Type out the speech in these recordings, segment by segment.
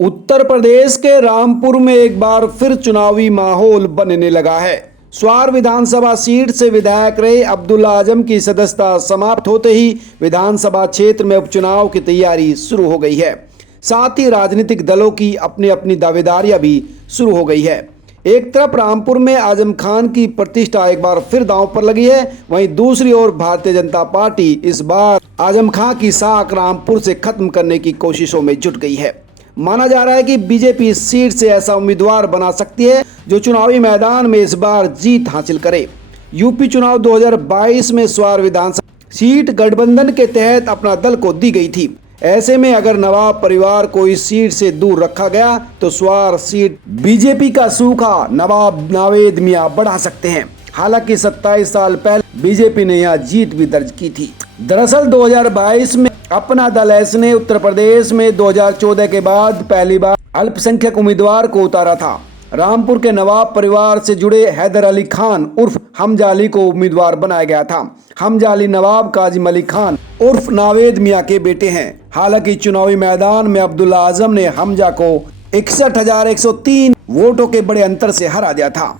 उत्तर प्रदेश के रामपुर में एक बार फिर चुनावी माहौल बनने लगा है। स्वार विधानसभा सीट से विधायक रहे अब्दुल्ला आजम की सदस्यता समाप्त होते ही विधानसभा क्षेत्र में उपचुनाव की तैयारी शुरू हो गई है। साथ ही राजनीतिक दलों की अपनी अपनी दावेदारियां भी शुरू हो गई है। एक तरफ रामपुर में आजम खान की प्रतिष्ठा एक बार फिर दांव पर लगी है, वहीं दूसरी ओर भारतीय जनता पार्टी इस बार आजम खान की साख रामपुर से खत्म करने की कोशिशों में जुट गई है। माना जा रहा है कि बीजेपी इस सीट से ऐसा उम्मीदवार बना सकती है जो चुनावी मैदान में इस बार जीत हासिल करे। यूपी चुनाव 2022 में स्वार विधानसभा सीट गठबंधन के तहत अपना दल को दी गई थी। ऐसे में अगर नवाब परिवार को इस सीट से दूर रखा गया तो स्वार सीट बीजेपी का सूखा नवाब नावेद मियां बढ़ा सकते हैं। हालांकि 27 साल पहले बीजेपी ने यहां जीत भी दर्ज की थी। दरअसल 2022 में अपना दल एस ने उत्तर प्रदेश में 2014 के बाद पहली बार अल्पसंख्यक उम्मीदवार को उतारा था। रामपुर के नवाब परिवार से जुड़े हैदर अली खान उर्फ हमजा अली को उम्मीदवार बनाया गया था। हमजा अली नवाब काजिम अली खान उर्फ नावेद मियां के बेटे हैं। हालांकि चुनावी मैदान में अब्दुल्ला आजम ने हमजा को 61,103 वोटों के बड़े अंतर से हरा दिया था।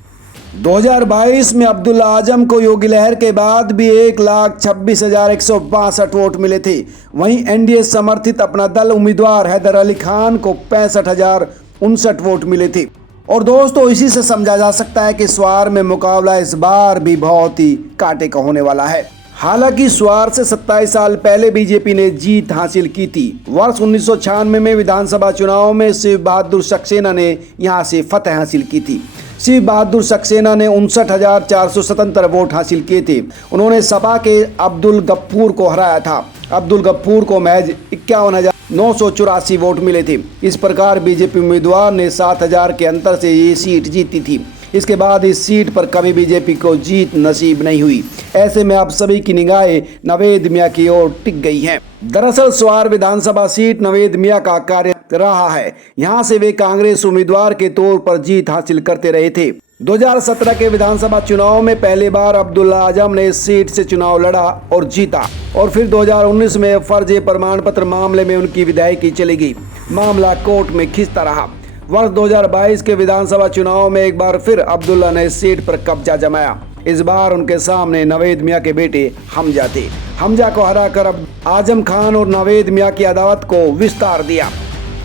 2022 में अब्दुल्ला आजम को योगी लहर के बाद भी 1,26,162 वोट मिले थे। वहीं एनडीए समर्थित अपना दल उम्मीदवार हैदर अली खान को 65,059 वोट मिले थे। और दोस्तों, इसी से समझा जा सकता है कि स्वार में मुकाबला इस बार भी बहुत ही कांटे का होने वाला है। हालांकि स्वार से 27 साल पहले बीजेपी ने जीत हासिल की थी। वर्ष 1996 में विधानसभा चुनाव में शिव बहादुर सक्सेना ने यहां से फतह हासिल की थी। शिव बहादुर सक्सेना ने 59,477 वोट हासिल किए थे। उन्होंने सपा के अब्दुल गफ्फूर को हराया था। अब्दुल गफ्फूर को महज 51,984 वोट मिले थे। इस प्रकार बीजेपी उम्मीदवार ने 7,000 के अंतर से ये सीट जीती थी। इसके बाद इस सीट पर कभी बीजेपी को जीत नसीब नहीं हुई। ऐसे में अब सभी की निगाहें नवेद मियां की ओर टिक गई हैं। दरअसल स्वार विधानसभा सीट नवेद मियां का कार्य रहा है। यहां से वे कांग्रेस उम्मीदवार के तौर पर जीत हासिल करते रहे थे। 2017 के विधानसभा चुनाव में पहली बार अब्दुल्ला आजम ने इस सीट से चुनाव लड़ा और जीता, और फिर 2019 में फर्जी प्रमाण पत्र मामले में उनकी विधायकी चली गई। मामला कोर्ट में खिंचता रहा। वर्ष 2022 के विधानसभा चुनाव में एक बार फिर अब्दुल्ला ने इस सीट पर कब्जा जमाया। इस बार उनके सामने नवेद मियां के बेटे हमजा थे। हमजा को हराकर अब आजम खान और नवेद मियां की अदावत को विस्तार दिया।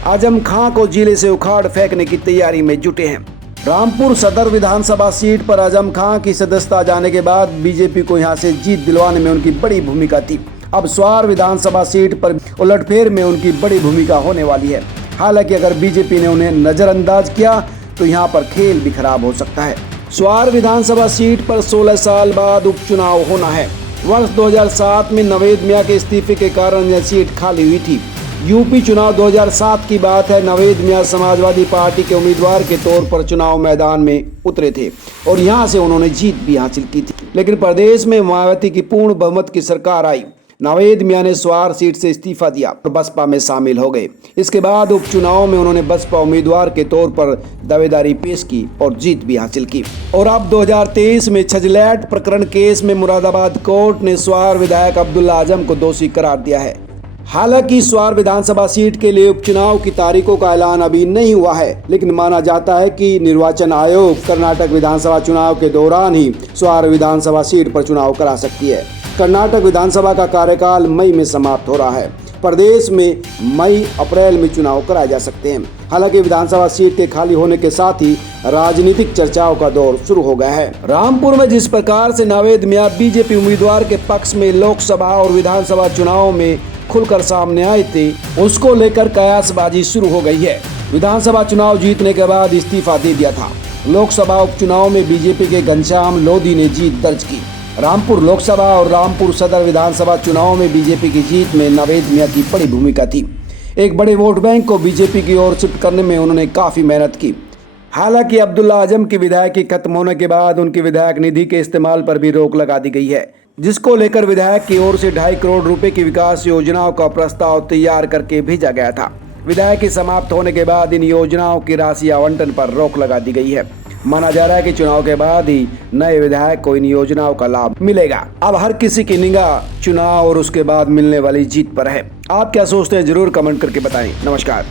आजम खान को जिले से उखाड़ फेंकने की तैयारी में जुटे हैं। रामपुर सदर विधानसभा सीट पर आजम खान की सदस्यता जाने के बाद बीजेपी को यहां से जीत दिलवाने में उनकी बड़ी भूमिका थी। अब स्वार विधानसभा सीट पर उलटफेर में उनकी बड़ी भूमिका होने वाली है। हालांकि अगर बीजेपी ने उन्हें नजरअंदाज किया तो यहां पर खेल भी खराब हो सकता है। स्वार विधानसभा सीट पर 16 साल बाद उपचुनाव होना है। वर्ष 2007 में नवेद मियां के इस्तीफे के कारण यह सीट खाली हुई थी। यूपी चुनाव 2007 की बात है। नवेद मियां समाजवादी पार्टी के उम्मीदवार के तौर पर चुनाव मैदान में उतरे थे और यहां से उन्होंने जीत भी हासिल की थी। लेकिन प्रदेश में मायावती की पूर्ण बहुमत की सरकार आई। नवेद मियां ने स्वार सीट से इस्तीफा दिया और बसपा में शामिल हो गए। इसके बाद उपचुनाव में उन्होंने बसपा उम्मीदवार के तौर पर दावेदारी पेश की और जीत भी हासिल की। और अब 2023 में छजलैट प्रकरण केस में मुरादाबाद कोर्ट ने स्वार विधायक अब्दुल्ला आजम को दोषी करार दिया है। हालांकि स्वार विधानसभा सीट के लिए उपचुनाव की तारीखों का ऐलान अभी नहीं हुआ है, लेकिन माना जाता है कि निर्वाचन आयोग कर्नाटक विधानसभा चुनाव के दौरान ही स्वार विधानसभा सीट पर चुनाव करा सकती है। कर्नाटक विधानसभा का कार्यकाल मई में समाप्त हो रहा है। प्रदेश में मई अप्रैल में चुनाव कराए जा सकते हैं। हालांकि विधानसभा सीट के खाली होने के साथ ही राजनीतिक चर्चाओं का दौर शुरू हो गया है। रामपुर में जिस प्रकार से नवेद मियां बीजेपी उम्मीदवार के पक्ष में लोकसभा और विधानसभा चुनाव में खुलकर सामने आए थे, उसको लेकर कयासबाजी शुरू हो गई है। विधानसभा चुनाव जीतने के बाद इस्तीफा दे दिया था। लोकसभा उपचुनाव में बीजेपी के घनश्याम लोधी ने जीत दर्ज की। रामपुर लोकसभा और रामपुर सदर विधानसभा चुनाव में बीजेपी की जीत में नवेद मियां की बड़ी भूमिका थी। एक बड़े वोट बैंक को बीजेपी की ओर शिफ्ट करने में उन्होंने काफी मेहनत की। हालांकि अब्दुल्ला आजम की विधायकी खत्म होने के बाद उनकी विधायक निधि के इस्तेमाल पर भी रोक लगा दी गई है, जिसको लेकर विधायक की ओर से 2.5 करोड़ रुपए की विकास योजनाओं का प्रस्ताव तैयार करके भेजा गया था। विधायकी समाप्त होने के बाद इन योजनाओं की राशि आवंटन पर रोक लगा दी गई है। माना जा रहा है कि चुनाव के बाद ही नए विधायक को इन योजनाओं का लाभ मिलेगा। अब हर किसी की निगाह चुनाव और उसके बाद मिलने वाली जीत पर है। आप क्या सोचते हैं, जरूर कमेंट करके बताएं। नमस्कार।